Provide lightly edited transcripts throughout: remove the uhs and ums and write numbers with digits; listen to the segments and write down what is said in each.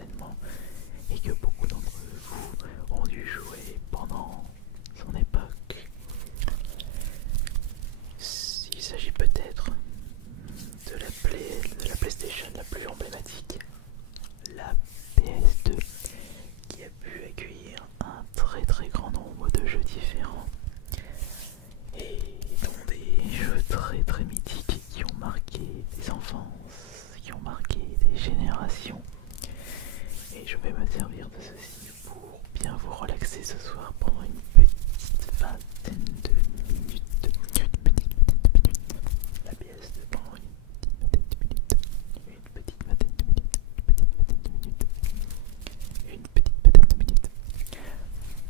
certainement et que beaucoup d'entre vous ont dû jouer pendant son époque. Il s'agit peut-être de la PlayStation la plus emblématique, la PS2, qui a pu accueillir un très grand nombre de jeux différents et dont des jeux très mythiques qui ont marqué des enfances, qui ont marqué des générations. Et je vais me servir de ceci pour bien vous relaxer ce soir pendant une petite vingtaine de minutes. La PS2 pendant une petite vingtaine de minutes. Une petite vingtaine de minutes.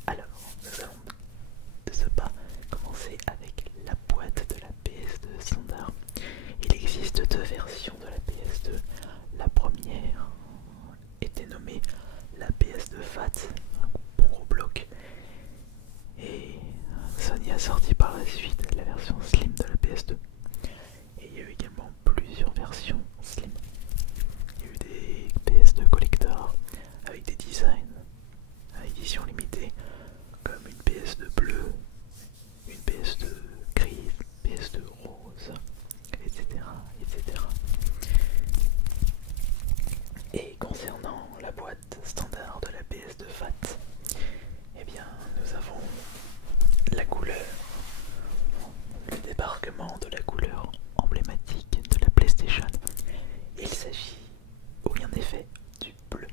Alors, nous allons de ce pas commencer avec la boîte de la PS2 standard. Il existe deux versions de la PS2. La première était nommée la PS2 Fat, un bon gros bloc, et Sony a sorti par la suite la version Slim de la PS2. Et il y a eu également plusieurs versions Slim. Il y a eu des PS2 collector avec des designs à édition limitée, comme une PS2 bleue, une PS2 grise, PS2 rose, etc. etc. Et concernant la boîte standard de la PS2 Fat, eh bien nous avons la couleur, le débarquement de la couleur emblématique de la PlayStation. Il s'agit, oui en effet, du bleu.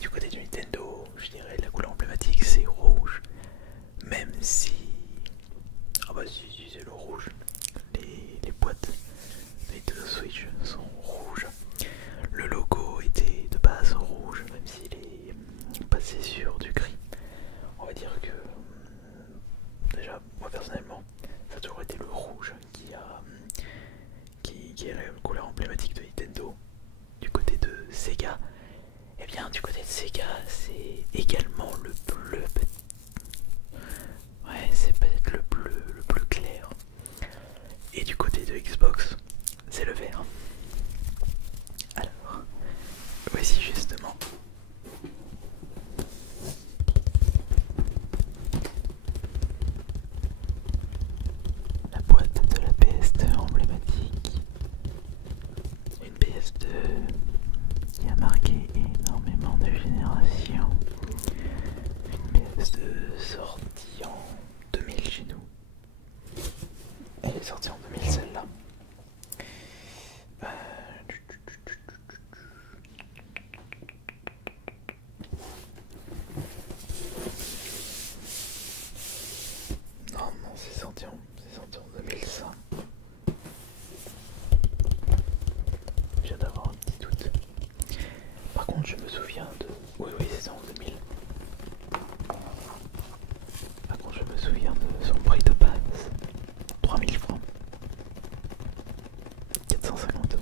Du côté du Nintendo, je dirais la couleur emblématique c'est rouge, même si... Ah bah si c'est le rouge, les boîtes de Nintendo Switch sont rouges. Le logo était de base rouge, même s'il est passé sur du gris. On va dire que, déjà, moi personnellement, ça a toujours été le rouge qui est la couleur emblématique de Nintendo. Du côté de Sega, et bien du côté de Sega, c'est également le bleu. Ouais, c'est peut-être le bleu clair. Et du côté de Xbox, c'est le vert. Alors, voici justement la boîte de la PS2 emblématique. Une PS2 qui a marqué énormément de générations. Une PS2 sortie en 2000 chez nous. Elle est sortie en 2000 celle-là. Non, c'est sorti en 2005. Je viens d'avoir un petit doute. Par contre, je me souviens de... Oui, c'est en 2000. Par contre, je me souviens de son prix de base. 3000 francs. 450 €.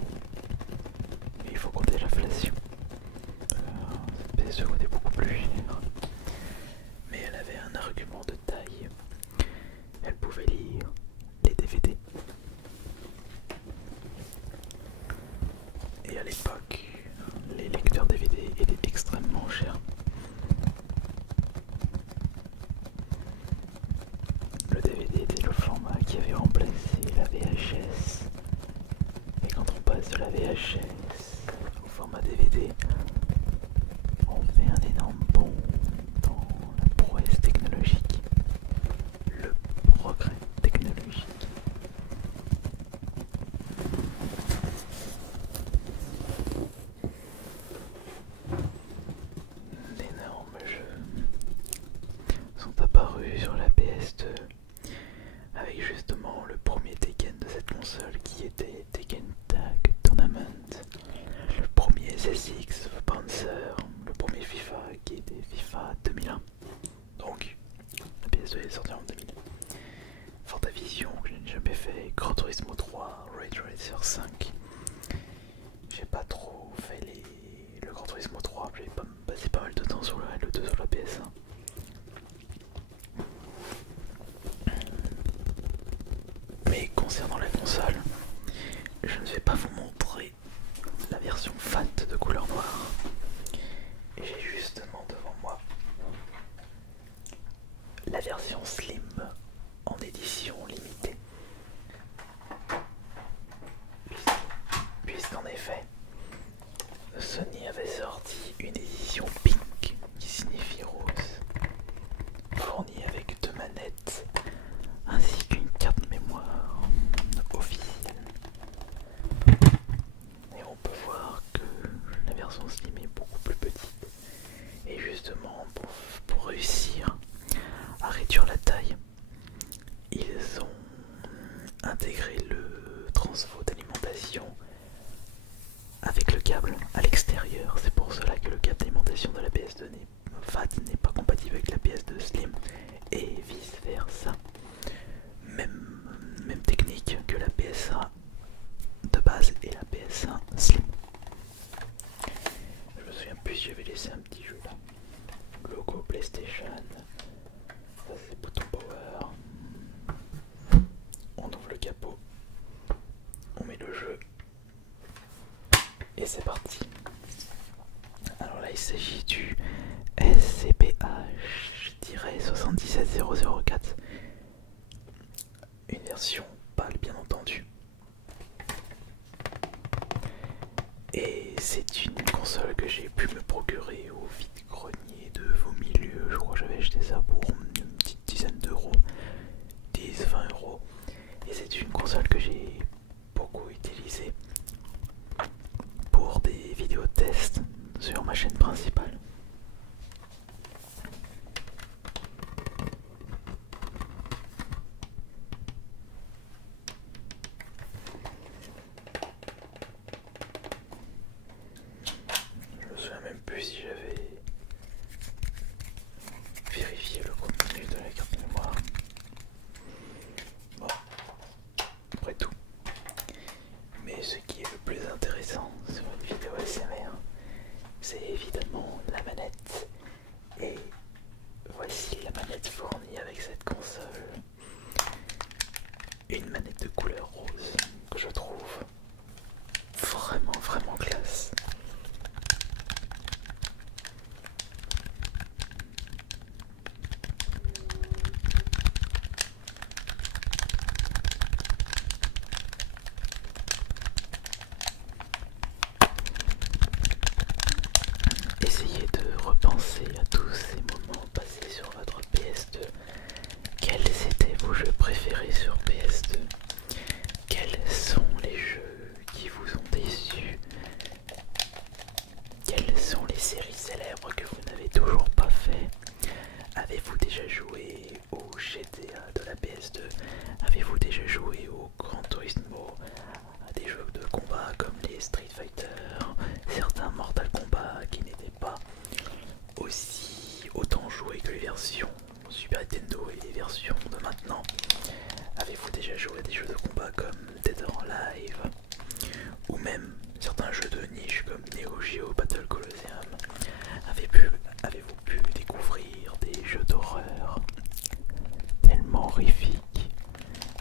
Mais il faut compter l'inflation. Cette PS2 coûtait beaucoup plus cher. Mais elle avait un argument de taille. Elle pouvait lire les DVD. Et à l'époque, les lecteurs DVD étaient extrêmement chers. Le DVD était le format qui avait remplacé la VHS. Et quand on passe de la VHS au format DVD, on fait un c'est un petit jeu là. Logo PlayStation. Ça c'est bouton power. On ouvre le capot. On met le jeu. Et c'est parti. Alors là il s'agit du SCPH-77004. Une version pâle bien entendu. Et c'est une console que j'ai pu me procurer au vide-grenier de vos milieux. Je crois que j'avais acheté ça pour une petite dizaine d'euros, 10-20 euros. Et c'est une console que j'ai beaucoup utilisée pour des vidéos tests sur ma chaîne principale. Je me souviens même plus si j'avais vérifié le contenu de la carte mémoire. Bon, après tout. Mais ce qui est le plus intéressant sur une vidéo ASMR, c'est évidemment la manette. Et voici la manette fournie avec cette console. Une manette de couleur rose que je trouve vraiment classe. Essayez de repenser à tous ces moments passés sur votre PS2. Quels étaient vos jeux préférés sur PS2? Quels sont les jeux qui vous ont déçus? Quelles sont les séries célèbres que vous n'avez toujours pas fait? Avez-vous déjà joué au GTA de la PS2? Avez-vous déjà joué au Gran Turismo? À des jeux de combat comme les Street Fighter, certains Mortal Kombat qui n'étaient pas aussi autant joués que les versions Super Nintendo et les versions de maintenant? Avez-vous déjà joué à des jeux de combat comme Dead or Alive? Ou même certains jeux de niche comme Neo Geo Battle Colosseum? Avez-vous pu découvrir des jeux d'horreur tellement horrifiques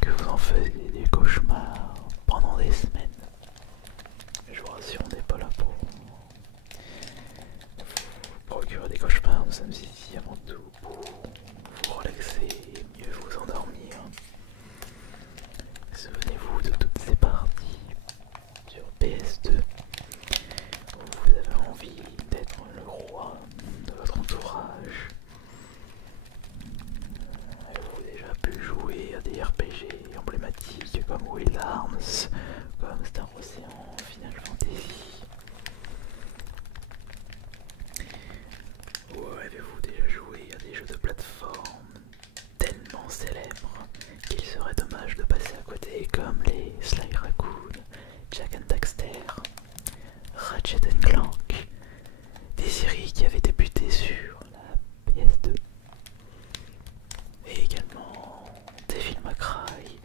que vous en faisiez des cauchemars pendant des semaines? Je vous rassure, on n'est pas là pour vous procurer des cauchemars. Nous sommes ici avant tout pour vous relaxer et mieux vous endormir. Souvenez-vous de toutes ces parties sur PS2 où vous avez envie d'être le roi de votre entourage. Avez-vous déjà pu jouer à des RPG emblématiques comme Wild Arms, comme Star Ocean, Final Fantasy? Ou avez-vous déjà joué à des jeux de plateforme tellement célèbres qu'il serait dommage de passer à côté, comme les Sly Raccoon, Jak and Daxter, Ratchet and Clank, des séries qui avaient débuté sur la PS2, et également Devil May Cry,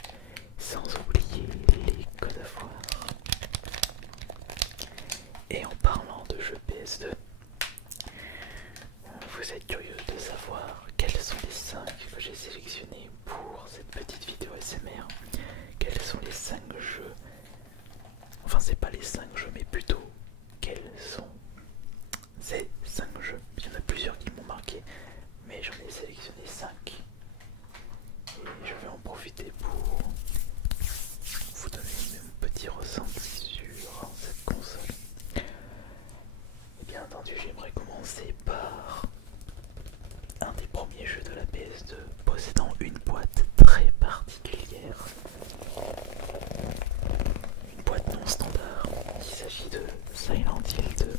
sans oublier les God of War. Et en parlant de jeux PS2, vous êtes curieux de savoir quels sont les 5 que j'ai sélectionnés pour cette petite vidéo ASMR. Quels sont les 5 jeux, enfin c'est pas les 5 jeux mais plutôt quels sont ces 5 jeux. Il y en a plusieurs qui m'ont marqué mais j'en ai sélectionné 5 et je vais en profiter pour vous donner mon petit ressenti sur cette console. Et bien entendu j'aimerais commencer par un des premiers jeux de la PS2 possédant une boîte très particulière. Une boîte non standard. Il s'agit de Silent Hill 2.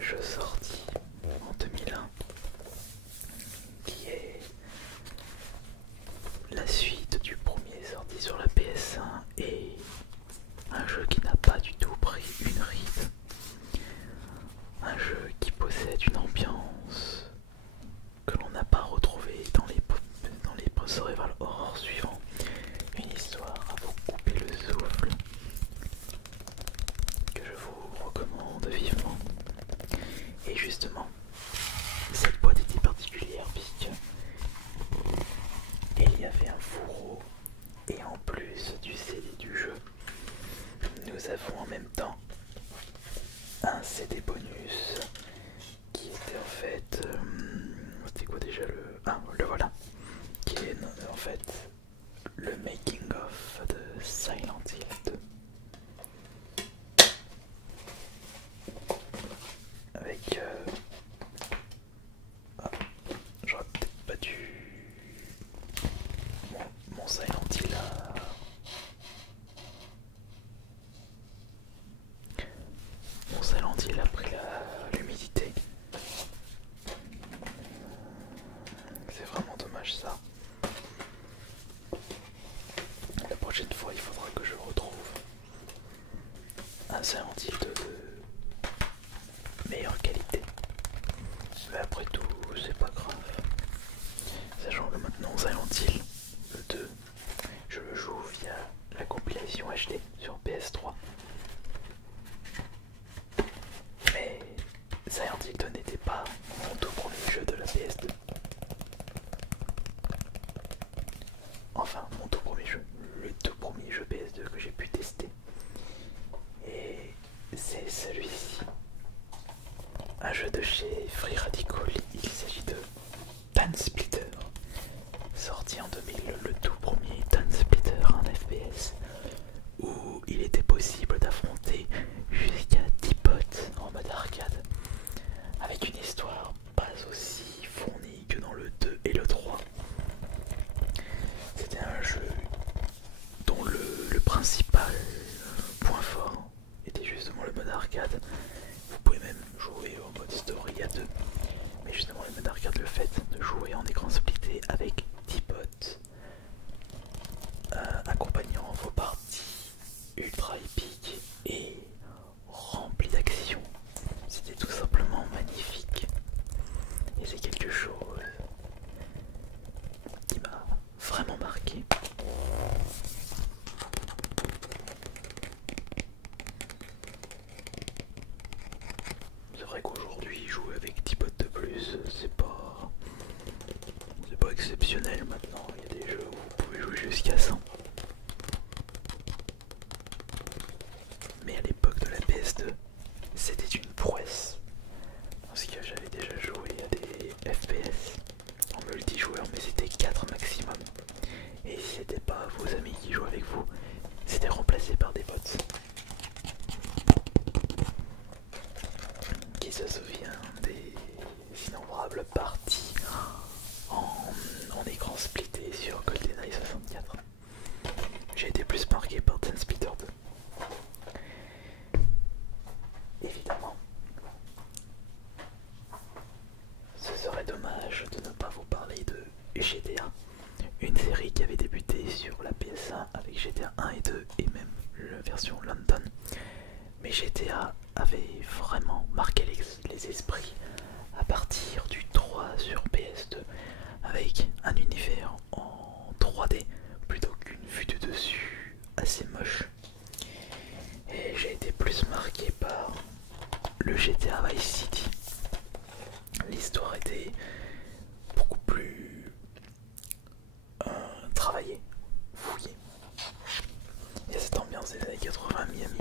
Jeu sorti en 2001 qui est la suite du premier sorti sur la PS1 et un jeu qui n'a pas du tout pris une ride. Un jeu qui possède une ambiance que l'on n'a pas retrouvée dans les survival horror suivants. Une histoire à vous couper le souffle que je vous recommande vivement. non Silent Hill, le 2, je le joue via la compilation HD sur PS3. Mais Silent Hill 2 n'était pas mon tout premier jeu de la PS2. Enfin, mon tout premier jeu, le tout premier jeu PS2 que j'ai pu tester. Et c'est celui-ci. Un jeu de chez Free Radical, il s'agit de TimeSplitter. Sorti en 2000, le tout premier TimeSplitter, un FPS, où il était possible d'affronter jusqu'à 10 potes en mode arcade, avec une histoire pas aussi fournie que dans le 2 et le 3. C'était un jeu dont le principal point fort était justement le mode arcade. Vous pouvez même jouer au mode story à deux, mais justement le mode arcade, le fait de jouer en écran splitté avec 10 potes, accompagnant vos parties ultra épiques et remplies d'action, c'était tout simplement magnifique. Et c'est quelque chose qui m'a vraiment marqué. C'est vrai qu'aujourd'hui jouer avec 10 potes de plus, c'est pas exceptionnel maintenant. Il y a des jeux où vous pouvez jouer jusqu'à 100. Mais à l'époque de la PS2, c'était une prouesse. Parce que j'avais déjà joué à des FPS en multijoueur, mais c'était 4 maximum. Et si c'était pas vos amis qui jouaient avec vous, c'était remplacé par des bots. Qui se souvient des innombrables parties en écran splitté sur GoldenEye 64. J'ai été plus marqué par TimeSplitter 2. Évidemment, ce serait dommage de ne pas vous parler de GTA, une série qui avait débuté sur la PS1 avec GTA 1 et 2 et même la version London. Mais GTA avait vraiment marqué les esprits à partir du 3 sur PS2 avec un univers en 3D plutôt qu'une vue de dessus assez moche. Et j'ai été plus marqué par le GTA Vice City. L'histoire était beaucoup plus travaillée, fouillée. Il y a cette ambiance des années 80 Miami.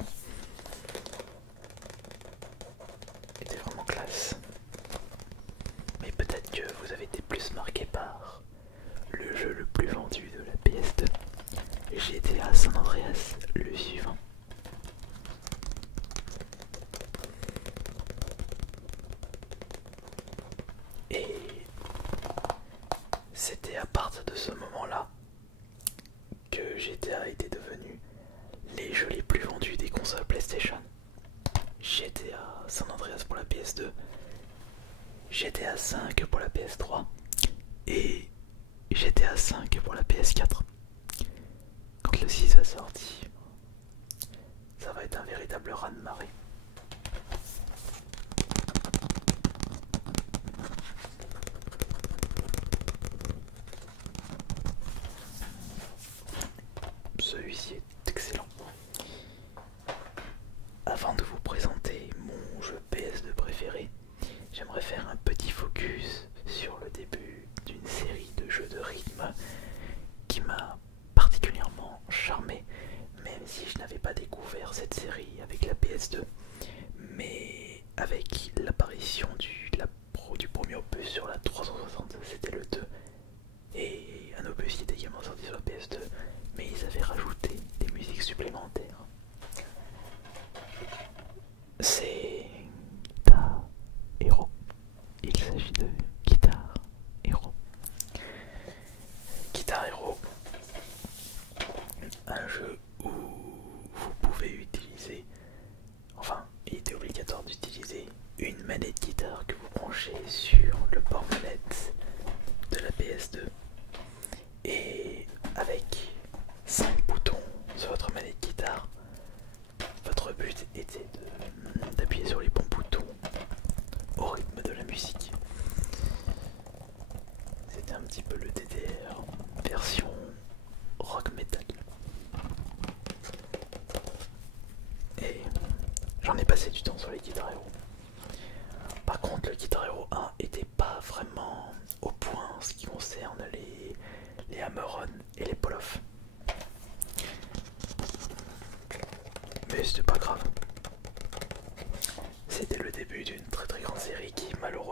C'était vraiment classe. Mais peut-être que vous avez été plus marqué par le jeu le plus vendu de la PS2, GTA San Andreas, le suivant. Et c'était à partir de ce moment-là que GTA était devenu les jeux les plus vendus des consoles PlayStation. GTA San Andreas pour la PS2, GTA 5 pour la PS3 et GTA 5 pour la PS4. Quand le 6 va sortir, ça va être un véritable raz-de-marée. Celui-ci est excellent. Avant de vous présenter mon jeu PS2 préféré, j'aimerais faire un petit focus sur le début d'une série de jeux de rythme qui m'a particulièrement charmé, même si je n'avais pas découvert cette série avec la PS2, mais avec l'apparition du premier opus sur la 360, c'était le 2, et un opus qui était également sorti sur la PS2, mais ils avaient rajouté des musiques supplémentaires. C'est Guitar Hero. Il s'agit de Guitar Hero. Guitar Hero, un jeu où vous pouvez utiliser, enfin, il était obligatoire d'utiliser une manette guitare que vous branchez sur le port manette de la PS2 et avec 5 boutons sur votre manette guitare, votre but était d'appuyer sur les bons boutons au rythme de la musique.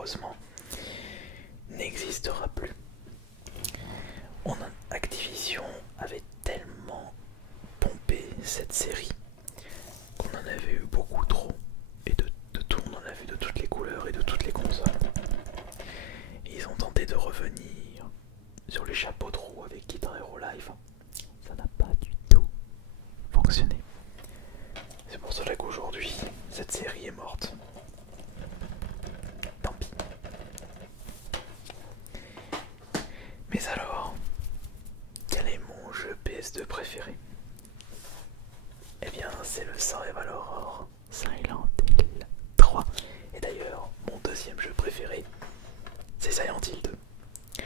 malheureusement n'existera plus. Activision avait tellement pompé cette série qu'on en avait eu beaucoup trop, et de tout, on en a vu de toutes les couleurs et de toutes les consoles. Et ils ont tenté de revenir sur les chapeaux de roue avec Guitar Hero Live. Ça n'a pas du tout fonctionné. C'est pour cela qu'aujourd'hui, cette série est morte. Tant pis. Mais alors, quel est mon jeu PS2 préféré? Eh bien, c'est le Survival Horror Silent Hill 3. Et d'ailleurs, mon deuxième jeu préféré, c'est Silent Hill 2.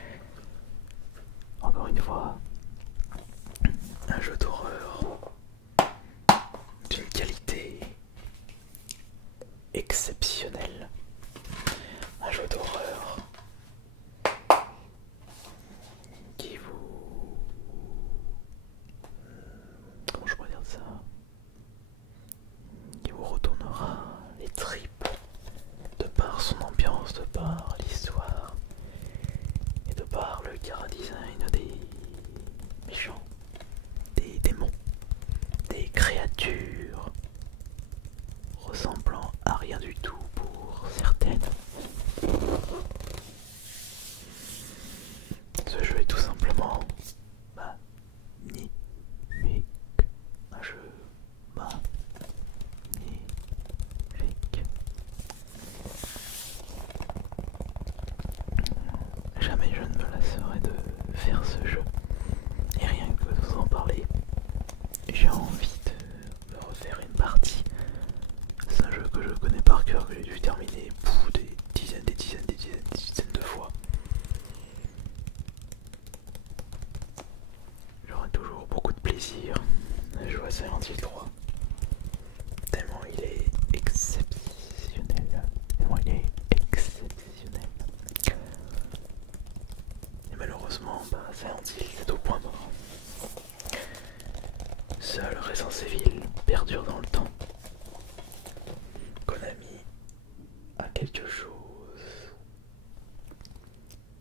Encore une fois, un jeu d'horreur d'une qualité exceptionnelle. Un jeu d'horreur qui vous... Comment je pourrais dire ça? Qui vous retournera les tripes de par son ambiance, de par l'histoire et de par le chara-design des méchants, des démons, des créatures ressemblant à rien du tout pour certaines. Ce jeu est tout simplement magnifique. Un jeu magnifique. Jamais je ne me lasserai de faire ce jeu. Et rien que de vous en parler, j'ai envie de me refaire une partie. C'est un jeu que je connais par cœur, que j'ai dû terminer des dizaines de fois. J'aurai toujours beaucoup de plaisir à jouer à Silent Hill 3. Tellement il est exceptionnel. Et malheureusement, Silent Hill c'est au point mort. Seul Resident Evil perdure dans le temps. Konami a quelque chose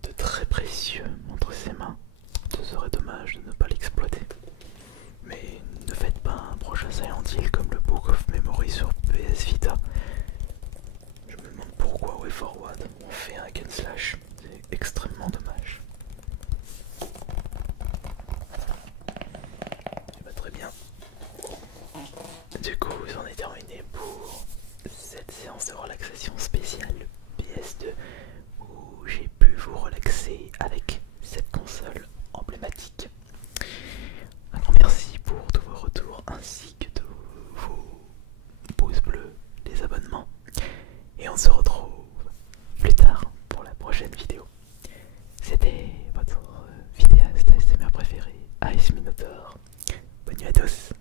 de très précieux entre ses mains. Ce serait dommage de ne pas l'exploiter. Mais ne faites pas un prochain Silent Hill comme le Book of Memory sur PS Vita. Je me demande pourquoi Way Forward on fait un hack and slash. C'est extrêmement dommage. Et bah très bien. Du coup, j'en ai terminé pour cette séance de relaxation spéciale PS2 où j'ai pu vous relaxer avec cette console emblématique. Un grand merci pour tous vos retours ainsi que tous vos pouces bleus, les abonnements. Et on se retrouve plus tard pour la prochaine vidéo. C'était votre vidéaste ASMR préféré, Ice Minotaur. Bonne nuit à tous.